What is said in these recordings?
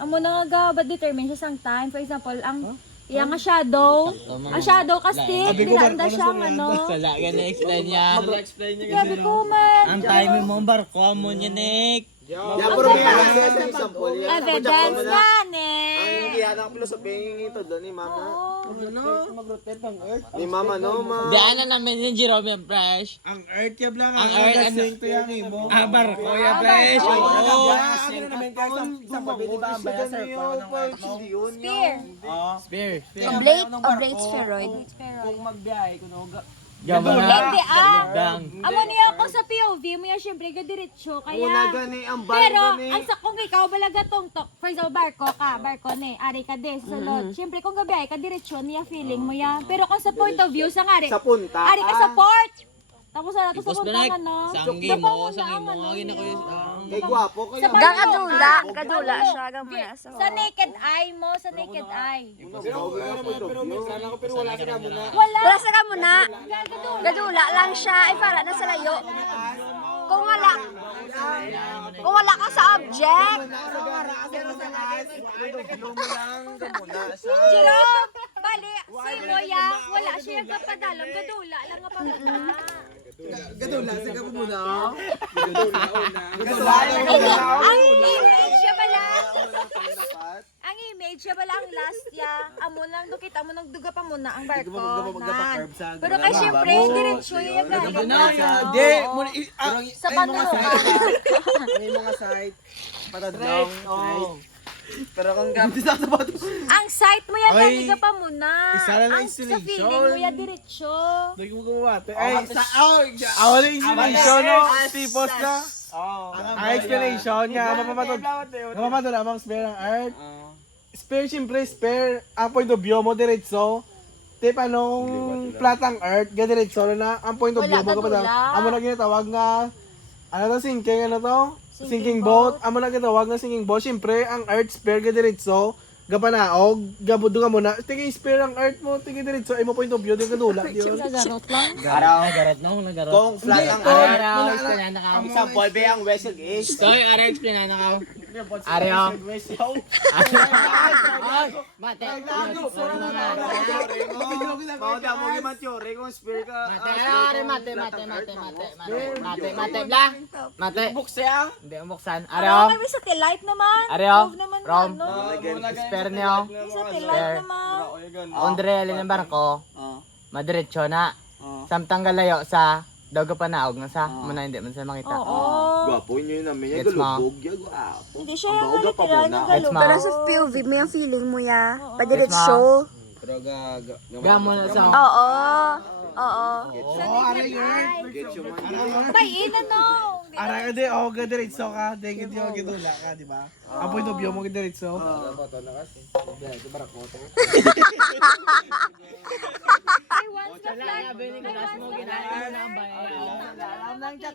amo na nga ba determine siya sang time. For example, ang iya nga shadow. Ang shadow kasi dinanda siyang ano. Wala ka na-explain yan. Grabe ko man. Ang timing mo, barko mo niya, Nick. Pero may example yan. Evidence nga, ne. Ang iyan ang pilosopi ito doon ni Mama. Mag-rotate ang Earth. Ni Mama, no, Ma. Daan na namin ni Jerome yung fresh. Ang Earth kaya lang Ang Earth, ano? to yung imo. Barko yung fresh. Oo. Ano naman kayo sa pabili ba ang baya sir? Spear. Spear. Oblate spheroid. Kung magbiyahe ko no. Gama Hindi Dang. Amo niya ako sa POV mo yan syempre gadiretso Una kaya. gani ang Pero barko ni. ang sa kung ikaw balaga tongtok, for example barko ne, ari ka de sa sulod. Syempre kung gabi ka diretso niya feeling mo yan. Pero kung sa point of view sa ngari, Sa punta. ari ka sa port. Tapos na to sa Ipos punta na, nga no. Sanggi mo, sanggi mo. Ngagin ako yung... Kay gwapo kaya. Sa Kadula siya gamaya Sa naked eye mo, sa naked eye. Pero may sana ako pero wala sila muna. Wala. Wala sa ka muna. Gadula lang siya. Ay para na sa layo. Kung wala ka sa object. Jerome, bali, si Moya, wala siya kapadalong gadula lang nga pamunta. Gadula sa ka muna. Ang image siya bala. Ang image siya bala ang last ya. Amo lang dukit amo nang duga pa muna ang barko. Nan. Pero kay syempre diretso yung galing. Di, Sa Pantukan. may mga site. Patadlong. Pero kung gabi Ang site mo yan Ay, galing pa muna. isa lang ang Ang sa installation. feeling mo yan diretso. Hindi ko gumawa. Ay, sa awal yung explanation no. Tipos na. Ang explanation nga mapamatod amang spare ng Earth. Spare siyempre spare ang point of view mo diretso. Tip anong platang Earth ga diretso na ang point of view mo kapag amo na ginatawag nga ano to sinking sinking boat amo na ginatawag nga sinking boat siyempre ang Earth spare ga diretso gapanaog gabudo nga muna tigi spare ang Earth mo tigi diretso ay mo point of view din kadula diyon. Nagarot lang. Nagarot no, nagarot. kung flat ang Araw, explain na ka. ang example be ang vessel is. Stoy, araw, explain na ka. Araw. Mate. Mawada mo giman teori kung spear ka. Mate, bla. Mate. Buksan. Hindi, buksan. Araw. May satellite naman. Araw. Move naman Rom. ano. Spare niyo. May satellite naman. Ondre, alin ang barko. Madiretso na. Samtang galayo sa daw ka panaog na sa muna hindi man sa makita. Oo. Gwapo nyo namin yan. Gets mo? Galubog yan. Gwapo. Hindi siya Ang yung bauga pa literal muna. ng Gets galog. mo? Pero sa POV mo yung feeling mo ya. Yes, Padiretso. Pero Gamo na sa. Oo. Oo. Get you man. Bayin ano. Ara ka di, ga diretso ka, dengit yung gidula ka, di ba? Ang point of view mo diretso. Ay, once na flag.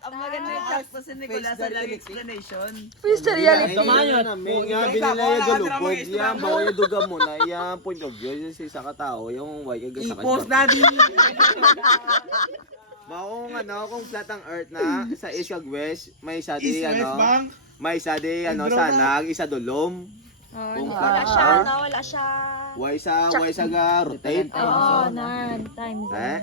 Ang maganda yung chat pa si Nicolas sa lang explanation. Mr. Reality. Tumayo namin nga binila yung galubog yan. Bawa yung duga mo na yan. Point of view yung sa ka tao. Yung white yung sa I-post natin. Kung ano, kung flat ang earth na sa east kag west, may isa di East West ano, Bank. may isa di ano sanag, isa dulom. Kung Wala flat siya, ang earth, no? Wala siya. why sa ga rotate. Oo, nan. Time zone. Eh?